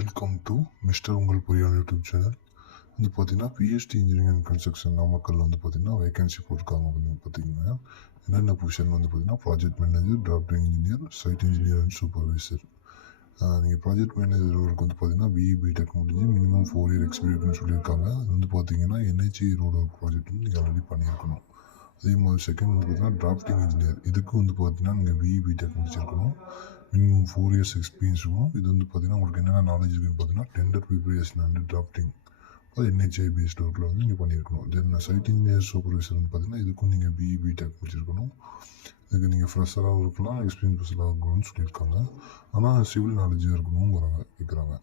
Welcome to mister உங்கள் பொறியாளர் YouTube channel. வந்து பார்த்தீங்கன்னா PhD engineering and construction Namakkal வந்து பார்த்தீங்கன்னா வேகன்சி போட்டிருக்காங்க. வந்து பார்த்தீங்கன்னா என்னென்ன பொசிஷன் வந்து பார்த்தீங்கன்னா project manager, drafting engineer, site engineer and supervisor. நீங்கள் ப்ராஜெக்ட் மேனேஜருக்கு வந்து பார்த்தீங்கன்னா பிஇ பிடெக் முடிஞ்சு மினிமம் 4 இயர் எக்ஸ்பீரியன்ஸ் சொல்லியிருக்காங்க. அது வந்து பார்த்தீங்கன்னா என்ஹெச்ஏ ரோடு ஒர்க் ப்ராஜெக்ட் வந்து நீங்கள் ஆல்ரெடி பண்ணியிருக்கணும். அதே மாதிரி செகண்ட் வந்து பார்த்தீங்கன்னா டிராஃப்டிங் இன்ஜினியர், இதுக்கு வந்து பார்த்தீங்கன்னா நீங்கள் பிஇ பிடெக் முடிச்சிருக்கணும். மினிமம் 4 இயர்ஸ் எக்ஸ்பீரியன்ஸ் இருக்கும். இது வந்து பார்த்தீங்கன்னா உங்களுக்கு என்னென்ன நாலேஜ் இருக்குன்னு பார்த்தீங்கன்னா டெண்டர் ப்ரிப்பரேஷன் அண்ட் டிராஃப்டிங், அது என்ஹெச்ஐ பேஸ்ட் ஒர்க்கில் வந்து நீங்கள் பண்ணியிருக்கணும். தென் சைட் இன்ஜினியர் சூப்பர்வைசர் வந்து பார்த்தீங்கன்னா இதுக்கும் நீங்கள் பிஇ பிடெக் முடிச்சிருக்கணும். இதுக்கு நீங்கள் ஃப்ரெஷராகவும் இருக்கலாம், எக்ஸ்பீரியன்ஸ் ஃப்ரெஷராக இருக்கணும்னு சொல்லியிருக்காங்க. ஆனால் சிவில் நாலேஜாக இருக்கணுங்கிறாங்க கேட்குறாங்க.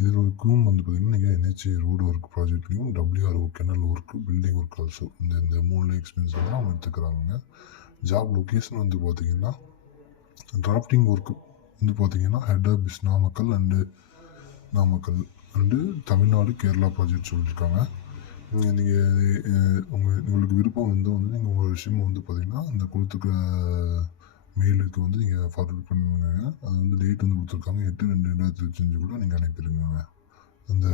இதுக்கும் வந்து பார்த்தீங்கன்னா நீங்கள் என்ஹெச்ஏ ரோடு ஒர்க் ப்ராஜெக்ட்லையும் WRO canal work, building work also இந்த 3 எக்ஸ்பீரியன்ஸ் தான் அவங்க எடுத்துக்கிறாங்க. ஜாப் லொக்கேஷன் வந்து பார்த்தீங்கன்னா டிராஃப்டிங் ஒர்க்கு வந்து பார்த்தீங்கன்னா head office Namakkal and Tamil Nadu Kerala project சொல்லியிருக்காங்க. நீங்கள் உங்களுக்கு விருப்பம் வந்து நீங்கள் உங்கள் விஷயம் வந்து பார்த்தீங்கன்னா அந்த கொடுத்துருக்க மெயிலுக்கு வந்து நீங்கள் ஃபார்வர்ட் பண்ணுங்க. அது வந்து டேட் வந்து கொடுத்துருக்காங்க 8/2/2025 கூட நீங்கள் அனுப்பிடுங்க. அந்த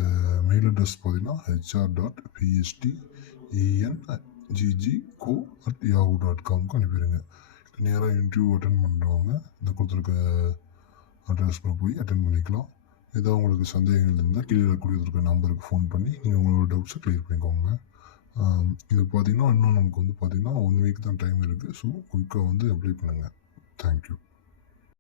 மெயில் அட்ரஸ் பார்த்தீங்கன்னா hr.phstenggco@yahoo.com அனுப்பிடுங்க. நேராக இன்டர்வியூ அட்டன் பண்ணுறவங்க இந்த கொடுத்துருக்க அட்ரஸ்க்கு போய் அட்டன் பண்ணிக்கலாம். ஏதாவது உங்களுக்கு சந்தேகங்கள் இருந்தால் கீழே கொடுத்துருக்க நம்பருக்கு ஃபோன் பண்ணி நீங்கள் உங்களோட டவுட்ஸை கிளியர் பண்ணிக்கோங்க. இது பார்த்தீங்கன்னா இன்னும் நமக்கு வந்து பார்த்தீங்கன்னா 1 வீக் தான் டைம் இருக்குது. ஸோ குயிக்காக வந்து அப்ளை பண்ணுங்கள். தேங்க்யூ.